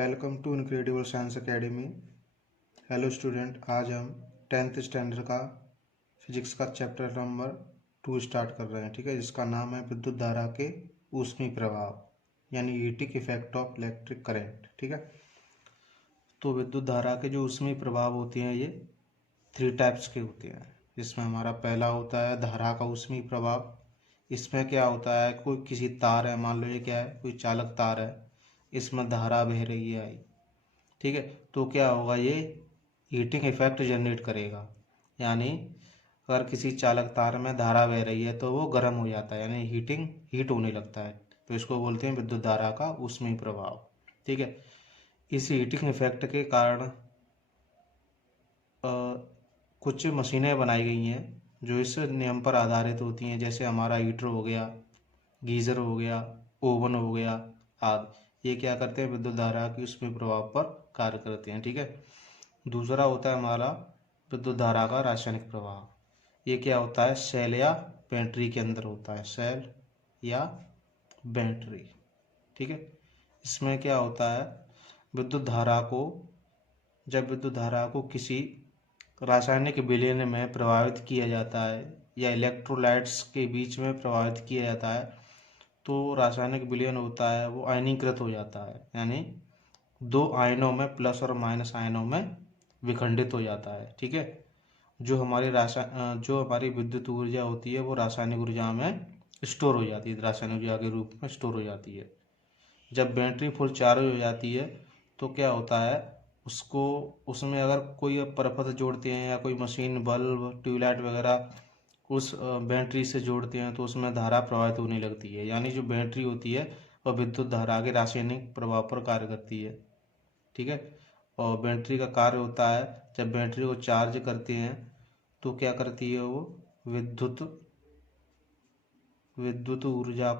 Welcome to Incredible Science Academy. Hello student, आज हम 10th standard का फिजिक्स का चैप्टर नंबर 2 स्टार्ट कर रहे हैं। ठीक है, जिसका नाम है विद्युत धारा के ऊष्मीय प्रभाव यानी heating effect of electric current. ठीक है, तो विद्युत धारा के जो ऊष्मीय प्रभाव होते हैं ये 3 टाइप्स के होते हैं। जिसमें हमारा पहला होता है धारा का ऊष्मीय प्रभाव। इसमें क्या होता है, कोई किसी तार है, मान लो ये क्या है, कोई चालक तार है, इसमें धारा बह रही है आई। ठीक है, तो क्या होगा, ये हीटिंग इफेक्ट जनरेट करेगा। यानी अगर किसी चालक तार में धारा बह रही है तो वो गर्म हो जाता है, यानी हीट होने लगता है। तो इसको बोलते हैं विद्युत धारा का ऊष्मीय प्रभाव। ठीक है, इस हीटिंग इफेक्ट के कारण कुछ मशीनें बनाई गई हैं जो इस नियम पर आधारित होती हैं। जैसे हमारा हीटर हो गया, गीज़र हो गया, ओवन हो गया आदि। ये क्या करते हैं, विद्युत धारा की ऊष्मीय प्रभाव पर कार्य करते हैं। ठीक है, दूसरा होता है हमारा विद्युत धारा का रासायनिक प्रभाव। ये क्या होता है, सेल या बैटरी के अंदर होता है, सेल या बैटरी। ठीक है, इसमें क्या होता है, विद्युत धारा को जब विद्युत धारा को किसी रासायनिक विलयन में प्रभावित किया जाता है या इलेक्ट्रोलाइट्स के बीच में प्रभावित किया जाता है तो रासायनिक विलयन होता है वो आयनीकृत हो जाता है, यानी 2 आयनों में, प्लस और माइनस आयनों में विखंडित हो जाता है। ठीक है, जो हमारी विद्युत ऊर्जा होती है वो रासायनिक ऊर्जा में स्टोर हो जाती है, रासायनिक ऊर्जा के रूप में स्टोर हो जाती है। जब बैटरी फुल चार्ज हो जाती है तो क्या होता है, उसको उसमें अगर कोई परपथ जोड़ते हैं या कोई मशीन, बल्ब, ट्यूबलाइट वगैरह उस बैटरी से जोड़ते हैं तो उसमें धारा प्रवाहित होने लगती है। यानी जो बैटरी होती है वह विद्युत धारा के रासायनिक प्रभाव पर कार्य करती है। ठीक है, और बैटरी का कार्य होता है, जब बैटरी को चार्ज करते हैं तो क्या करती है, वो विद्युत विद्युत ऊर्जा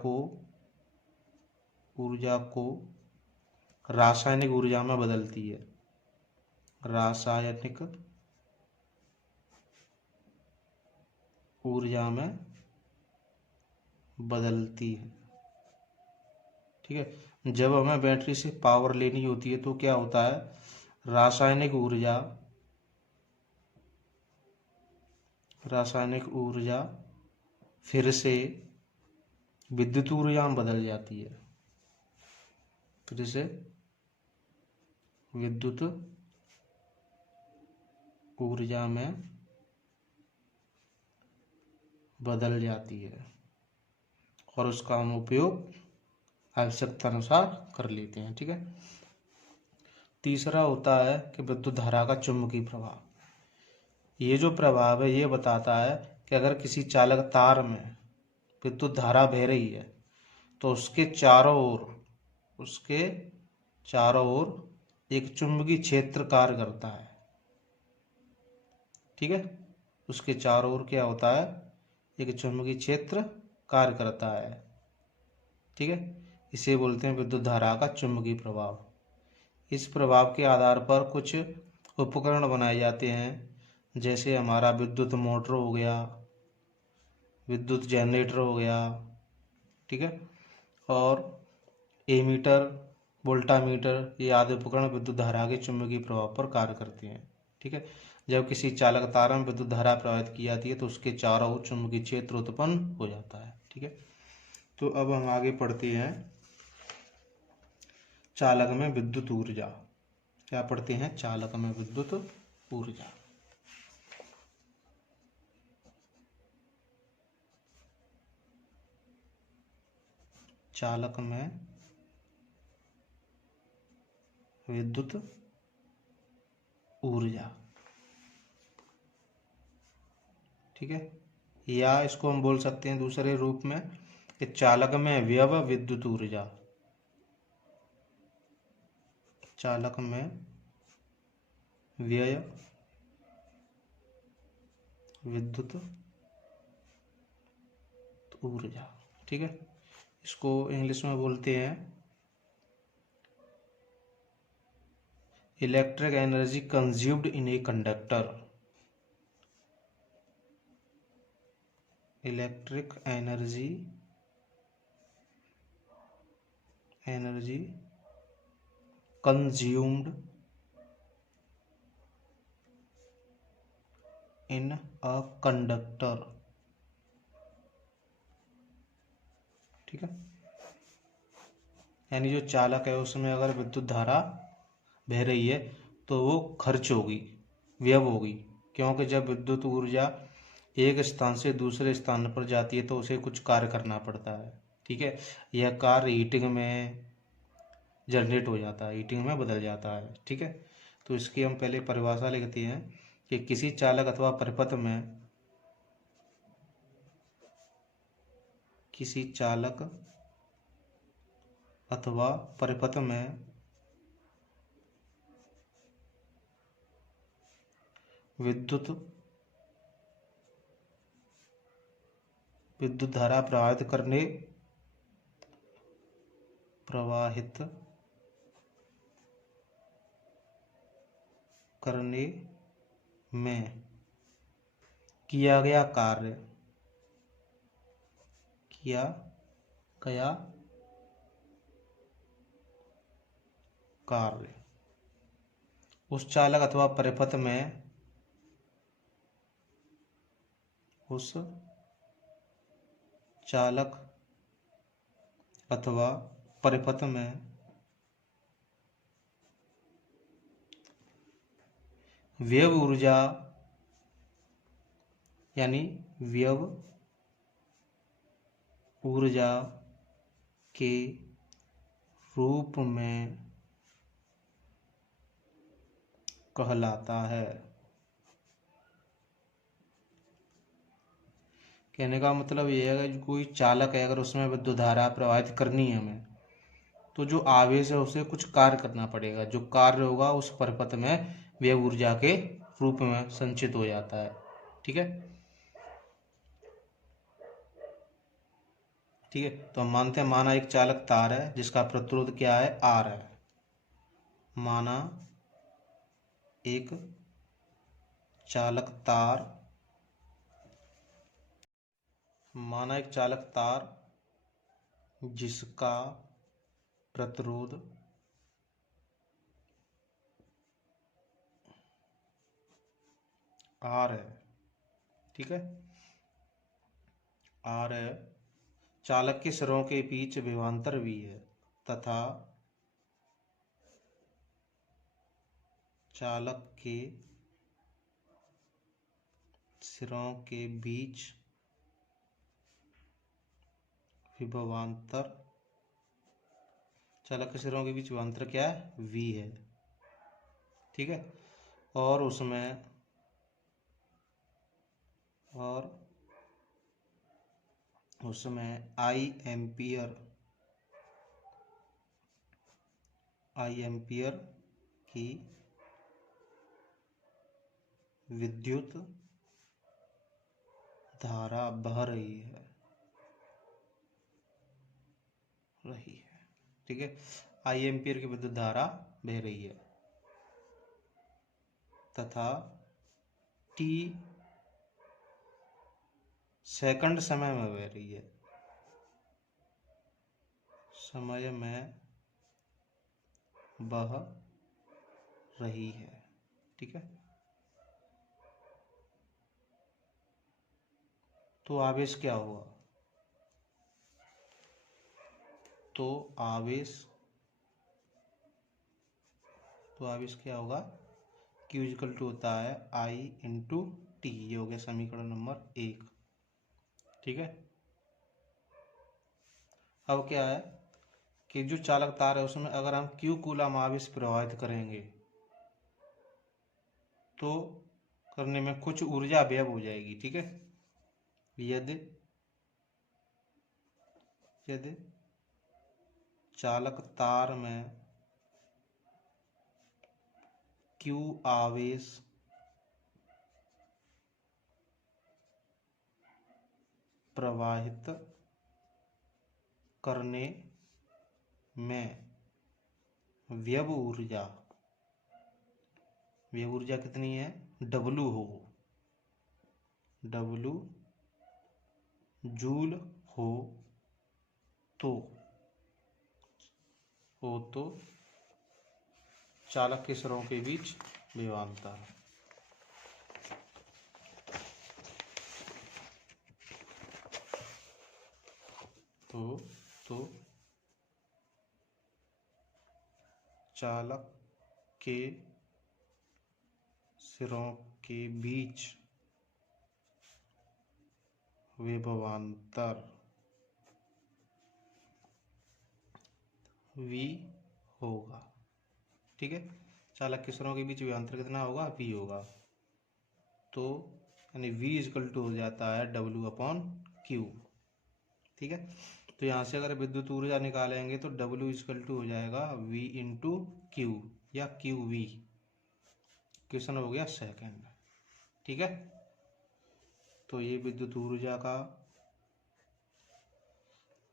को रासायनिक ऊर्जा में बदलती है, रासायनिक ऊर्जा में बदलती है। ठीक है, जब हमें बैटरी से पावर लेनी होती है तो क्या होता है, रासायनिक ऊर्जा फिर से विद्युत ऊर्जा में बदल जाती है, फिर से विद्युत ऊर्जा में बदल जाती है और उसका हम उपयोग आवश्यकता अनुसार कर लेते हैं। ठीक है, तीसरा होता है कि विद्युत धारा का चुंबकीय प्रभाव। ये जो प्रभाव है ये बताता है कि अगर किसी चालक तार में विद्युत धारा बह रही है तो उसके चारों ओर एक चुंबकीय क्षेत्र कार्य करता है। ठीक है, उसके चारों ओर क्या होता है, एक चुंबकीय क्षेत्र कार्य करता है। ठीक है, इसे बोलते हैं विद्युत धारा का चुंबकीय प्रभाव। इस प्रभाव के आधार पर कुछ उपकरण बनाए जाते हैं, जैसे हमारा विद्युत मोटर हो गया, विद्युत जनरेटर हो गया। ठीक है, और एमीटर, वोल्टामीटर, ये आदि उपकरण विद्युत धारा के चुंबकीय प्रभाव पर कार्य करते हैं। ठीक है, जब किसी चालक तार में विद्युत धारा प्रवाहित की जाती है तो उसके चारों ओर चुंबकीय क्षेत्र उत्पन्न हो जाता है। ठीक है, तो अब हम आगे पढ़ते हैं चालक में विद्युत ऊर्जा। क्या पढ़ते हैं, चालक में विद्युत ऊर्जा। चालक में विद्युत ऊर्जा। ठीक है, या इसको हम बोल सकते हैं दूसरे रूप में कि चालक में व्यव विद्युत ऊर्जा। चालक में व्यय विद्युत ऊर्जा। ठीक है, इसको इंग्लिश में बोलते हैं electric energy consumed in a conductor. Electric energy consumed in a conductor. ठीक है, यानी जो चालक है उसमें अगर विद्युत धारा बह रही है तो वो खर्च होगी, व्यय होगी, क्योंकि जब विद्युत ऊर्जा एक स्थान से दूसरे स्थान पर जाती है तो उसे कुछ कार्य करना पड़ता है। ठीक है, यह कार्य हीटिंग में जनरेट हो जाता है, हीटिंग में बदल जाता है। ठीक है, तो इसकी हम पहले परिभाषा लिखते हैं कि किसी चालक अथवा परिपथ में, किसी चालक अथवा परिपथ में विद्युत धारा प्रवाहित करने में किया गया कार्य उस चालक अथवा परिपथ में, उस चालक अथवा परिपथ में व्यय ऊर्जा, यानी व्यय ऊर्जा के रूप में कहलाता है। कहने का मतलब ये है कि कोई चालक है, अगर उसमें विद्युत धारा प्रवाहित करनी है हमें, तो जो आवेश है उसे कुछ कार्य करना पड़ेगा, जो कार्य होगा उस परिपथ में व्यय ऊर्जा के रूप में संचित हो जाता है। ठीक है, ठीक है, तो हम मानते हैं, माना एक चालक तार है जिसका प्रतिरोध क्या है, आर है। माना एक चालक तार, जिसका प्रतिरोध आर है। ठीक है, आर है, चालक के सिरों के बीच विभवांतर भी है, तथा चालक के सिरों के बीच विभवांतर, चालक के सिरों के बीच विभवांतर क्या है, वी है। ठीक है, और उसमें आई एम्पियर की विद्युत धारा बह रही है। ठीक है, आई एम्पियर की विद्युत धारा बह रही है तथा टी सेकंड समय में बह रही है, समय में बह रही है। ठीक है, तो आवेश क्या हुआ, तो आवेश क्या होगा, Q इक्वल टू होता है I इंटू टी। ये हो गया समीकरण नंबर 1। ठीक है, अब क्या है कि जो चालक तार है उसमें अगर हम Q कूलम आवेश प्रवाहित करेंगे तो करने में कुछ ऊर्जा व्यय हो जाएगी। ठीक है, यदि चालक तार में Q आवेश प्रवाहित करने में व्यय ऊर्जा कितनी है, W जूल हो तो चालक के सिरों के बीच विभवांतर। तो चालक के सिरों के बीच विभवांतर v होगा। ठीक है, चालक के सिरों के बीच विभवांतर कितना होगा, v होगा। तो यानी v इक्वल टू हो जाता है W/Q। ठीक है, तो यहाँ से अगर विद्युत ऊर्जा निकालेंगे तो W इक्वल टू हो जाएगा v इंटू क्यू या QV। क्वेश्चन हो गया सेकंड। ठीक है, तो ये विद्युत ऊर्जा का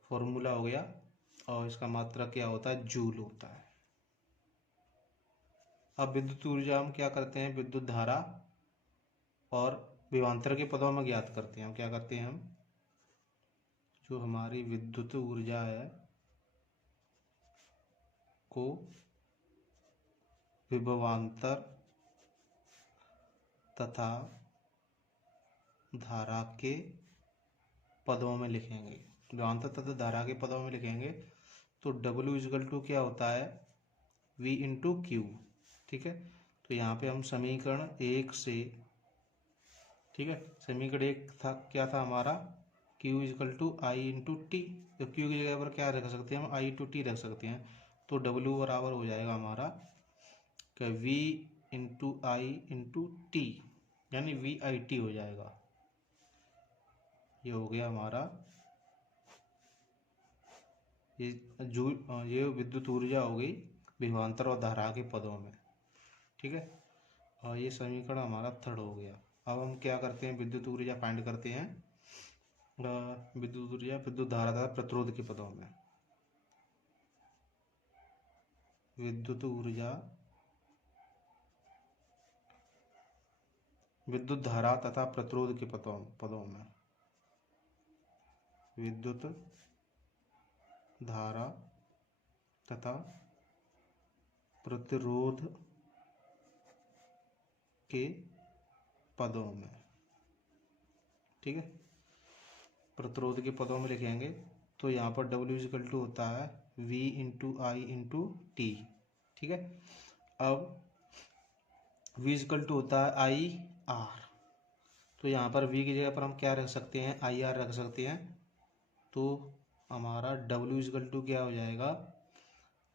फॉर्मूला हो गया और इसका मात्रा क्या होता है, जूल होता है। अब विद्युत ऊर्जा हम क्या करते हैं, विद्युत धारा और विभवांतर के पदों में ज्ञात करते हैं। हम क्या करते हैं, हम जो हमारी विद्युत ऊर्जा है को विभवांतर तथा धारा के पदों में लिखेंगे। विभवांतर तथा धारा के पदों में लिखेंगे तो W इक्वल टू क्या होता है, V इंटू क्यू। ठीक है, तो यहाँ पे हम समीकरण 1 से, ठीक है, समीकरण 1 था क्या था हमारा, Q equal to I into T. तो Q की जगह पर क्या रख सकते हैं हम, आई इंटू टी रख सकते हैं। तो W बराबर हो जाएगा हमारा क्या, V इंटू आई इंटू टी, यानी VIT हो जाएगा। ये हो गया हमारा ये विद्युत ऊर्जा हो गई विभवांतर और धारा के पदों में। ठीक है, और ये समीकरण हमारा थर्ड हो गया। अब हम क्या करते हैं, विद्युत ऊर्जा फाइंड करते हैं, विद्युत ऊर्जा विद्युत धारा तथा प्रतिरोध के पदों में। विद्युत ऊर्जा विद्युत धारा तथा प्रतिरोध के पदों में। विद्युत धारा तथा प्रतिरोध के पदों में। ठीक है, प्रतिरोध के पदों में लिखेंगे तो यहाँ पर W इक्वल टू होता है V इंटू आई इंटू टी। ठीक है, अब V इक्वल टू होता है IR। तो यहाँ पर V की जगह पर हम क्या रख सकते हैं, IR रख सकते हैं। तो हमारा W इक्वल टू क्या हो जाएगा,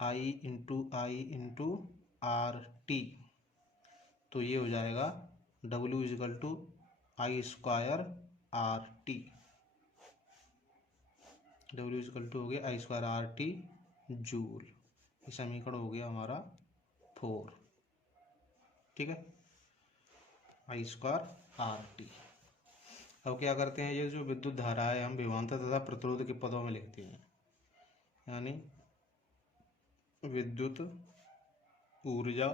आई इंटू आर टी। तो ये हो जाएगा W equal to I² RT। W equal to हो गया I² RT जूल। ये समीकरण हो गया हमारा 4। ठीक है, I² RT। अब क्या करते हैं, ये जो विद्युत धारा है हम विभवांतर तथा प्रतिरोध के पदों में लिखते हैं। यानी विद्युत ऊर्जा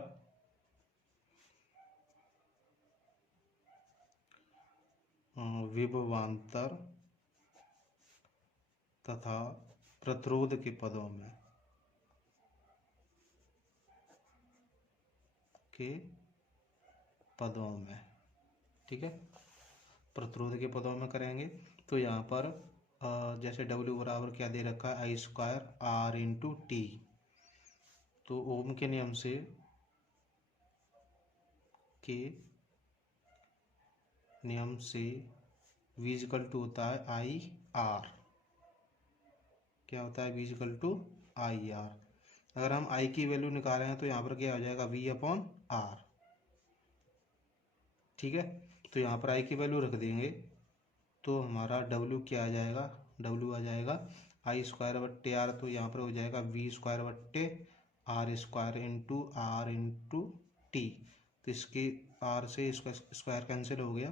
विभवांतर तथा प्रतिरोध के पदों में ठीक है, प्रतिरोध के पदों में करेंगे तो यहाँ पर जैसे W बराबर क्या दे रखा है, I² R इंटू टी। तो ओम के नियम से V इक्वल टू होता है IR। क्या होता है, V इक्वल टू IR। अगर हम I की वैल्यू निकालें हैं तो यहाँ पर क्या हो जाएगा, V/R। ठीक है, तो यहाँ पर I की वैल्यू रख देंगे तो हमारा W क्या आ जाएगा, W आ जाएगा I²/R। तो यहाँ पर हो जाएगा V²/R² इंटू टी। तो इसके R से स्क्वायर कैंसिल हो गया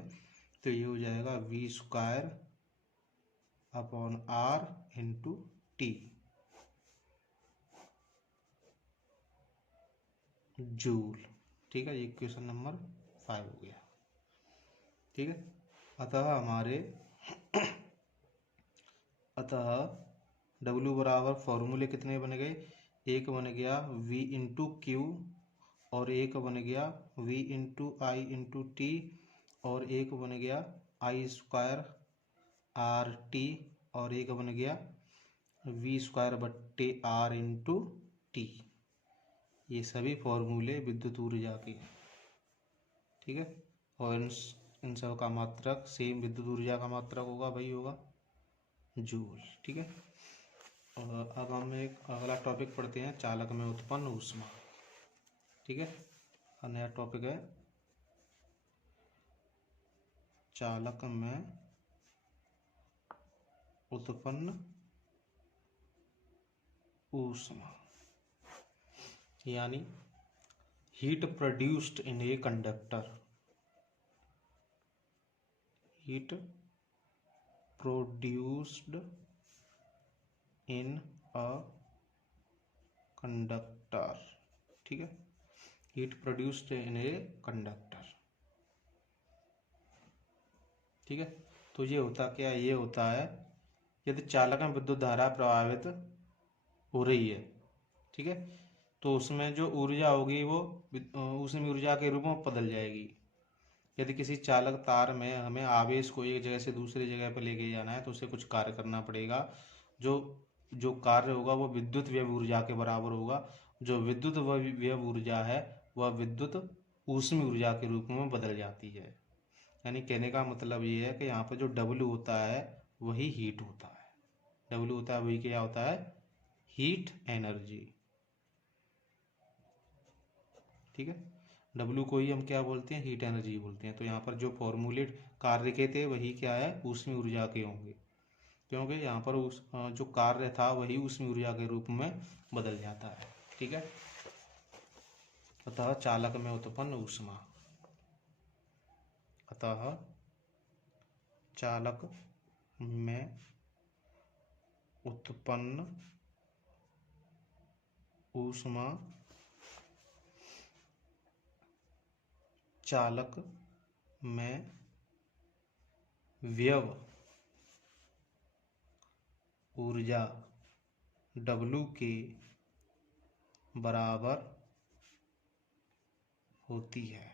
तो ये हो जाएगा V²/R इंटू टी जूल। ठीक है, ये क्वेश्चन नंबर 5 हो गया। ठीक है, अतः W बराबर फॉर्मूले कितने बन गए, एक बन गया V इंटू क्यू और एक बन गया V इंटू आई इंटू टी, और एक बन गया आई स्क्वायर आर टी, और एक बन गया V स्क्वायर बट्टे आर इंटू टी। ये सभी फॉर्मूले विद्युत ऊर्जा के, ठीक है। और इन सब का मात्रक सेम विद्युत ऊर्जा का मात्रक होगा, वही होगा जूल, ठीक है। और अब हम एक अगला टॉपिक पढ़ते हैं, चालक में उत्पन्न ऊष्मा, ठीक है। और नया टॉपिक है चालक में उत्पन्न ऊष्मा, यानी heat produced in a conductor, heat produced in a conductor, ठीक है। Heat produced in a conductor, ठीक है। तो ये होता क्या, ये होता है यदि चालक में विद्युत धारा प्रवाहित हो रही है, ठीक है, तो उसमें जो ऊर्जा होगी वो ऊष्मीय ऊर्जा के रूप में बदल जाएगी। यदि किसी चालक तार में हमें आवेश को एक जगह से दूसरी जगह पर लेके जाना है तो उसे कुछ कार्य करना पड़ेगा। जो जो कार्य होगा वो विद्युत व्यय ऊर्जा के बराबर होगा। जो विद्युत व्यय ऊर्जा है वह विद्युत ऊष्मीय ऊर्जा के रूप में बदल जाती है। यानी कहने का मतलब ये है कि यहाँ पर जो W होता है वही हीट होता है। W होता है वही क्या होता है, हीट एनर्जी, ठीक है। W को ही हम क्या बोलते हैं, हीट एनर्जी बोलते हैं। तो यहाँ पर जो फॉर्मूलेट कार्य के थे वही क्या है, ऊष्मीय ऊर्जा के होंगे, क्योंकि यहाँ पर उस जो कार्य था वही ऊष्मीय ऊर्जा के रूप में बदल जाता है, ठीक है। अतः चालक में उत्पन्न ऊष्मा, अतः चालक में उत्पन्न ऊष्मा चालक में व्यव ऊर्जा W के बराबर होती है,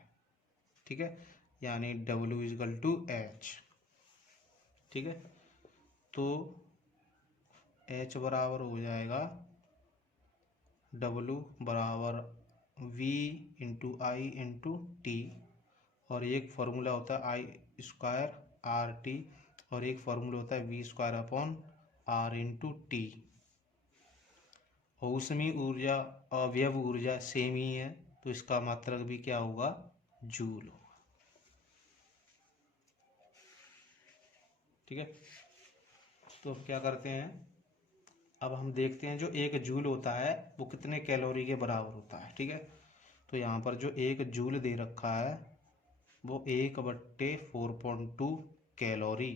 ठीक है। यानी W इजकल टू H, ठीक है। तो H बराबर हो जाएगा W बराबर V इंटू आई इंटू टी, और एक फार्मूला होता है आई स्क्वायर आर टी, और एक फार्मूला होता है V square upon R into T. ऊष्मीय ऊर्जा और व्यव ऊर्जा सेम ही है, तो इसका मात्रक भी क्या होगा, जूल होगा, ठीक है। तो क्या करते हैं, अब हम देखते हैं जो एक जूल होता है वो कितने कैलोरी के बराबर होता है, ठीक है। तो यहाँ पर जो एक जूल दे रखा है वो 1/4.2 कैलोरी,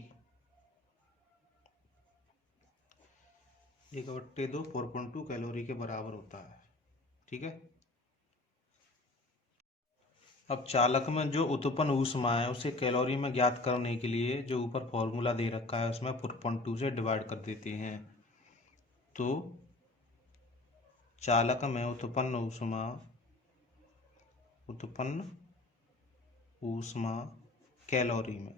1/2 4.2 कैलोरी के बराबर होता है, ठीक है। अब चालक में जो उत्पन्न ऊष्मा है उसे कैलोरी में ज्ञात करने के लिए जो ऊपर फॉर्मूला दे रखा है उसमें 4.2 से डिवाइड कर देते हैं। तो चालक में उत्पन्न ऊष्मा कैलोरी में,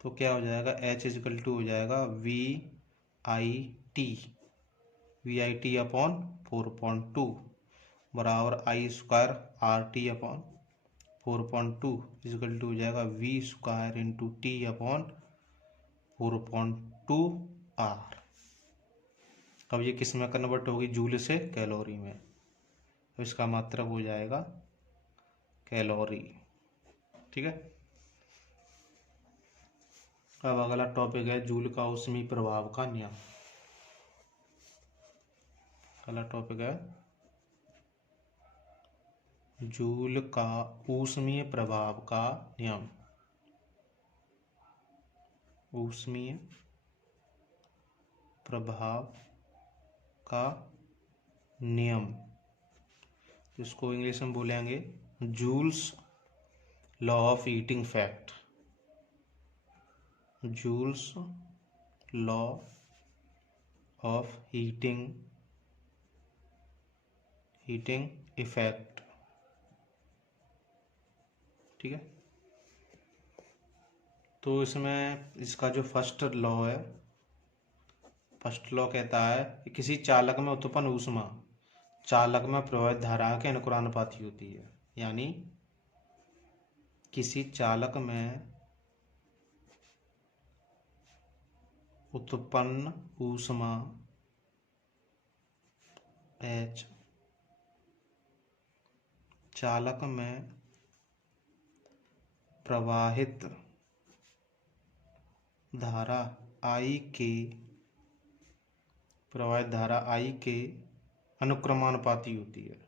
तो क्या हो जाएगा, H इजकल टू हो जाएगा VIT अपॉन 4.2 बराबर I square R T upon 4.2 is equal to हो जाएगा V square into T upon 4.2 R. अब ये किस में कन्वर्ट होगी, जूल से कैलोरी में, तो इसका मात्रक हो जाएगा कैलोरी, ठीक है। अब अगला टॉपिक है जूल का ऊष्मीय प्रभाव का नियम। अगला टॉपिक है जूल का ऊष्मीय प्रभाव का नियम। ऊष्मीय प्रभाव का नियम, इसको इंग्लिश में बोलेंगे joules law of heating fact. Joules law of heating heating effect. ठीक है, तो इसमें इसका जो फर्स्ट लॉ है, फर्स्ट लॉ कहता है कि किसी चालक में उत्पन्न ऊष्मा चालक में प्रवाहित धारा के अनुक्रानुपाती होती है। यानी किसी चालक में उत्पन्न ऊष्मा H चालक में प्रवाहित धारा I के अनुक्रमानुपाती होती है।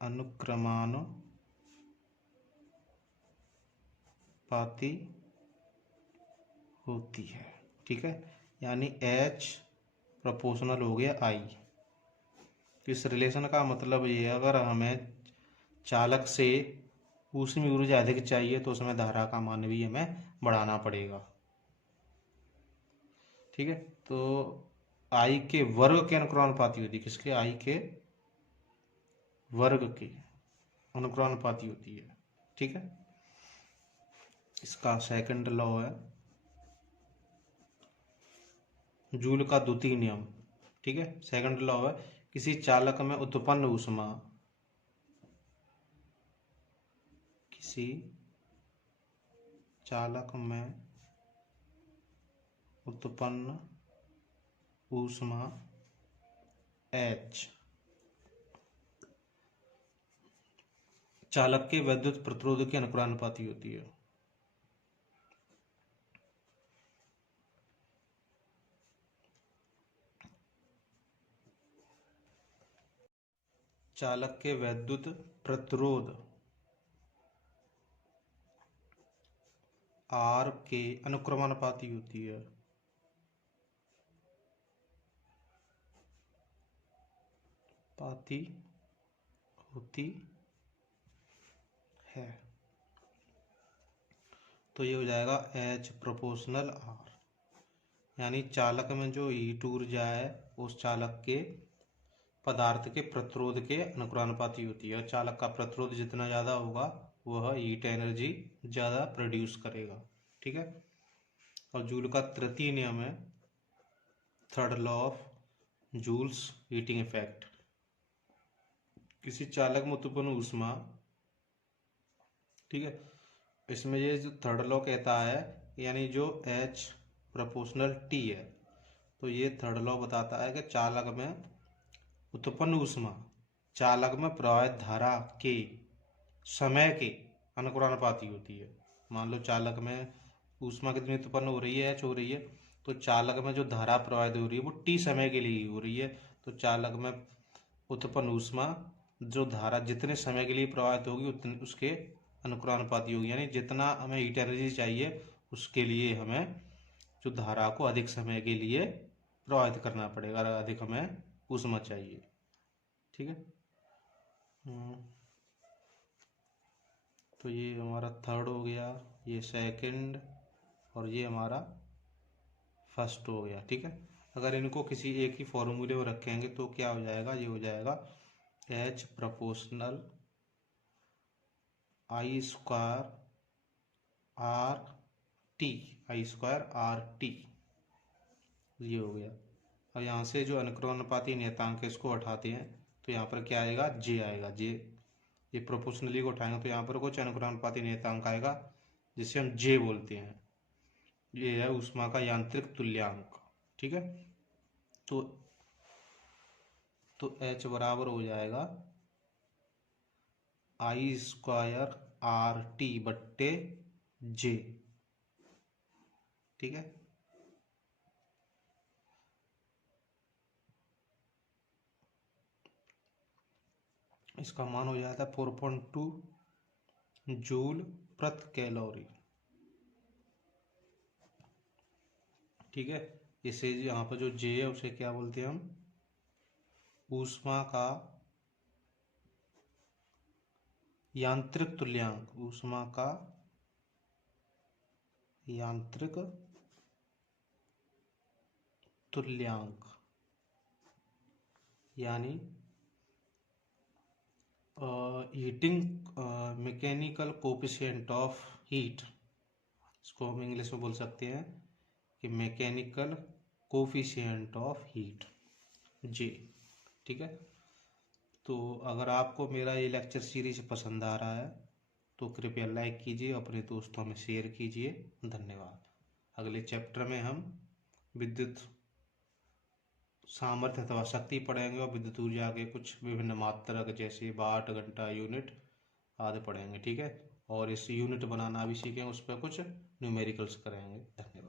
अनुक्रमानुपाती होती है। ठीक है, यानी H प्रोपोर्शनल हो गया I। इस रिलेशन का मतलब ये है, अगर हमें चालक से ऊष्मीय ऊर्जा अधिक चाहिए तो उसमें धारा का मान भी हमें बढ़ाना पड़ेगा। ठीक है, तो I के वर्ग के अनुक्रमानुपाती होती है। किसके? I के वर्ग के अनुक्रमानुपाती होती है। ठीक है, इसका सेकंड लॉ है जूल का द्वितीय नियम। ठीक है, सेकंड लॉ है किसी चालक में उत्पन्न ऊष्मा किसी चालक में उत्पन्न ऊष्मा H चालक के विद्युत प्रतिरोध के अनुक्रमानुपाती होती है। चालक के विद्युत प्रतिरोध R के अनुक्रमानुपाती होती है। पाती होती है। तो ये हो जाएगा H प्रोपोर्शनल R। यानी चालक में जो हीट ऊर्जा है उस चालक के पदार्थ के प्रतिरोध के अनुक्रमानुपाती होती है। और चालक का प्रतिरोध जितना ज़्यादा होगा वह हीट एनर्जी ज़्यादा प्रोड्यूस करेगा। ठीक है, और जूल का तृतीय नियम है, third law of Joule's heating effect. किसी चालक में उत्पन्न ऊष्मा, ठीक है, इसमें ये जो थर्ड लॉ कहता है, यानी जो H प्रोपोर्शनल T है, तो ये थर्ड लॉ बताता है कि चालक में उत्पन्न ऊष्मा चालक में प्रवाहित धारा के समय के अनुक्रमानुपाती होती है। मान लो चालक में ऊष्मा कितनी उत्पन्न हो रही है, H हो रही है, तो चालक में जो धारा प्रवाहित हो रही है वो T समय के लिए हो रही है। तो चालक में उत्पन्न ऊष्मा जो धारा जितने समय के लिए प्रवाहित होगी उतने उसके अनुक्रमानुपाती होगी। यानी जितना हमें हीट एनर्जी चाहिए उसके लिए हमें जो धारा को अधिक समय के लिए प्रवाहित करना पड़ेगा, अधिक हमें ऊष्मा चाहिए। ठीक है, तो ये हमारा थर्ड हो गया, ये सेकंड, और ये हमारा फर्स्ट हो गया। ठीक है, अगर इनको किसी एक ही फॉर्मूले में रखेंगे तो क्या हो जाएगा, ये हो जाएगा H proportional I square R T, I square R T, ये हो गया। और यहाँ से जो अनुक्रमानुपाती नियतांक है इसको हटाते हैं तो यहाँ पर क्या आएगा, J आएगा। J, ये प्रोपोर्शनली को उठाएंगे तो यहाँ पर कुछ अनुक्रमानुपाती नियतांक आएगा जिसे हम J बोलते हैं। ये है ऊष्मा का यांत्रिक तुल्यांक। ठीक है, तो H बराबर हो जाएगा I स्क्वायर R T बट्टे J। ठीक है, इसका मान हो जाता है 4.2 जूल प्रति कैलोरी। ठीक है, इसे यहाँ पर जो J है उसे क्या बोलते हैं हम, ऊष्मा का यांत्रिक तुल्यांक। ऊष्मा का यांत्रिक तुल्यांक। यानी heating mechanical coefficient of heat, इसको हम इंग्लिश में बोल सकते हैं कि मैकेनिकल कोफिशिएंट ऑफ हीट, जे। ठीक है, तो अगर आपको मेरा ये लेक्चर सीरीज पसंद आ रहा है तो कृपया लाइक कीजिए, अपने दोस्तों में शेयर कीजिए। धन्यवाद। अगले चैप्टर में हम विद्युत सामर्थ्य अथवा शक्ति पढ़ेंगे और विद्युत ऊर्जा के कुछ विभिन्न मात्रक जैसे वाट, घंटा, यूनिट आदि पढ़ेंगे। ठीक है, और इस यूनिट बनाना भी सीखेंगे, उस पर कुछ न्यूमेरिकल्स करेंगे। धन्यवाद।